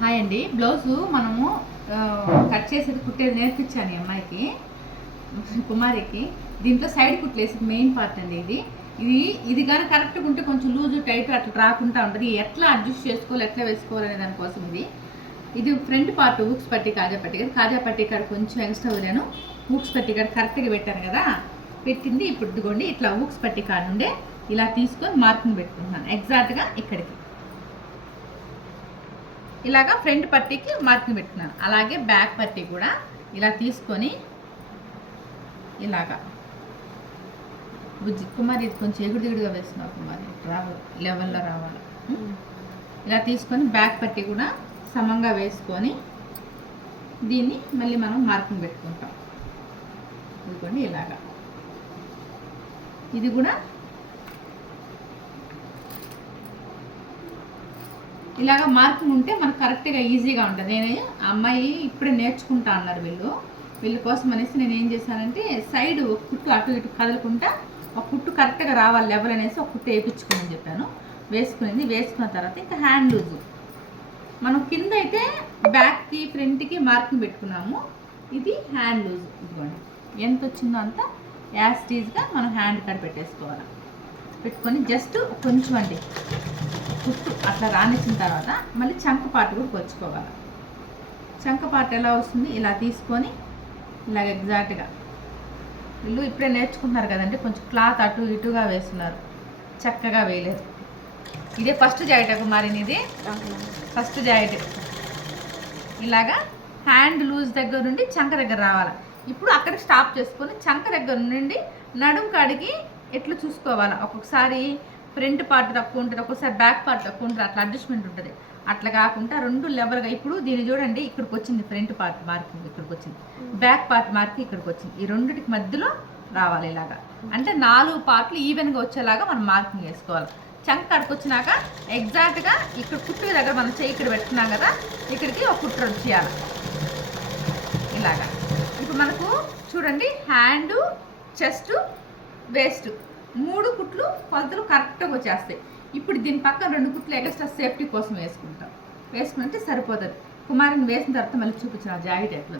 Hi అండి. Blouse మనము cut చేసేది కుట్టేది నేర్పించాను ఈ అమ్మాయికి, కుమారికి. దీంట్లో సైడ్ కుట్లేసేది మెయిన్ పార్ట్ అండి. ఇది కానీ కరెక్ట్గా ఉంటే కొంచెం లూజు టైట్ అట్లా రాకుండా ఉంటుంది. ఎట్లా అడ్జస్ట్ చేసుకోవాలి, ఎట్లా వేసుకోవాలి అనే దానికోసం ఇది ఫ్రంట్ పార్ట్ హుక్స్ పట్టి కాజా పట్టి కదా, కాజా పట్టి కాడ కొంచెం ఎక్స్ట్రా వదిలేను, హుక్స్ పట్టి కాడ కరెక్ట్గా పెట్టాను కదా, పెట్టింది. ఇప్పుడు ఇదిగోండి ఇట్లా హుక్స్ పట్టి కాడ నుండే ఇలా తీసుకొని మార్కింగ్ పెట్టుకుంటున్నాను ఎగ్జాక్ట్గా ఇక్కడికి. ఇలాగా ఫ్రంట్ పట్టీకి మార్కింగ్ పెట్టుకున్నాను. అలాగే బ్యాక్ పట్టీ కూడా ఇలా తీసుకొని ఇలాగా బుజ్జి కుమారి ఇది కొంచెం ఎగుడుదిగుడుగా వేస్తున్నావు కుమారి, రావాలి లెవెల్లో రావాలి. ఇలా తీసుకొని బ్యాక్ పట్టీ కూడా సమంగా వేసుకొని దీన్ని మళ్ళీ మనం మార్కింగ్ పెట్టుకుంటాం. ఇదిగోండి ఇలాగా. ఇది కూడా ఇలాగ మార్కింగ్ ఉంటే మనకు కరెక్ట్గా ఈజీగా ఉంటుంది. నేను అమ్మాయి ఇప్పుడే నేర్చుకుంటా అన్నారు వీళ్ళ కోసం అనేసి నేను ఏం చేశానంటే సైడ్ ఒక కుట్టు అటు ఇటు కదలకుండా ఒక కుట్టు కరెక్ట్గా రావాలి లెవెల్ అనేసి ఒక కుట్టు వేయించుకోమని చెప్పాను. వేసుకున్న తర్వాత ఇంకా హ్యాండ్ లూజు మనం కింద అయితే బ్యాక్కి ఫ్రంట్కి మార్కింగ్ పెట్టుకున్నాము. ఇది హ్యాండ్ లూజ్. ఇదిగోండి ఎంత వచ్చిందో అంత యాస్టీజ్గా మనం హ్యాండ్ కాడ పెట్టేసుకోవాలి. పెట్టుకొని జస్ట్ కొంచెం అండి కుట్టు అట్లా రానిచ్చిన తర్వాత మళ్ళీ చంక పార్ట్ కూడా కొచ్చుకోవాలి. చంక పార్ట్ ఎలా వస్తుంది, ఇలా తీసుకొని ఇలాగ ఎగ్జాక్ట్గా. వీళ్ళు ఇప్పుడే నేర్చుకుంటున్నారు కదండి, కొంచెం క్లాత్ అటు ఇటుగా వేస్తున్నారు, చక్కగా వేయలేదు. ఇదే ఫస్ట్ జాకెట్ కుమారిని, ఇది ఫస్ట్ జాకెట్. ఇలాగా హ్యాండ్ లూజ్ దగ్గర నుండి చంక దగ్గర రావాలి. ఇప్పుడు అక్కడ స్టాప్ చేసుకొని చంక దగ్గర నుండి నడుం కాడికి ఎట్లా చూసుకోవాలి. ఒక్కొక్కసారి ఫ్రంట్ పార్ట్ తక్కువ ఉంటుంది, ఒక్కొక్కసారి బ్యాక్ పార్ట్ తక్కువ ఉంటుంది, అట్లా అడ్జస్ట్మెంట్ ఉంటుంది. అట్లా కాకుండా రెండు లెవెల్గా. ఇప్పుడు దీన్ని చూడండి, ఇక్కడికి వచ్చింది ఫ్రంట్ పార్ట్ మార్కింగ్, ఇక్కడికి వచ్చింది బ్యాక్ పార్ట్ మార్కింగ్, ఇక్కడికి వచ్చింది. ఈ రెండింటికి మధ్యలో రావాలి ఇలాగా. అంటే 4 పార్ట్లు ఈవెన్గా వచ్చేలాగా మనం మార్కింగ్ వేసుకోవాలి. చంక కాడికి వచ్చినాక ఎగ్జాక్ట్గా ఇక్కడ కుట్టు దగ్గర మనం చేయి ఇక్కడ పెట్టుకున్నాం కదా, ఇక్కడికి ఒక కుట్టు వచ్చేయాలి ఇలాగా. ఇప్పుడు మనకు చూడండి హ్యాండ్, చెస్ట్, వేస్ట్ 3 కుట్లు కొలతలు కరెక్ట్గా వచ్చేస్తాయి. ఇప్పుడు దీని పక్కన 2 కుట్లు ఎక్స్ట్రా సేఫ్టీ కోసం వేసుకుంటే సరిపోతుంది. కుమారిని వేసిన తర్వాత మళ్ళీ చూపించిన జాకెట్ ఎట్లా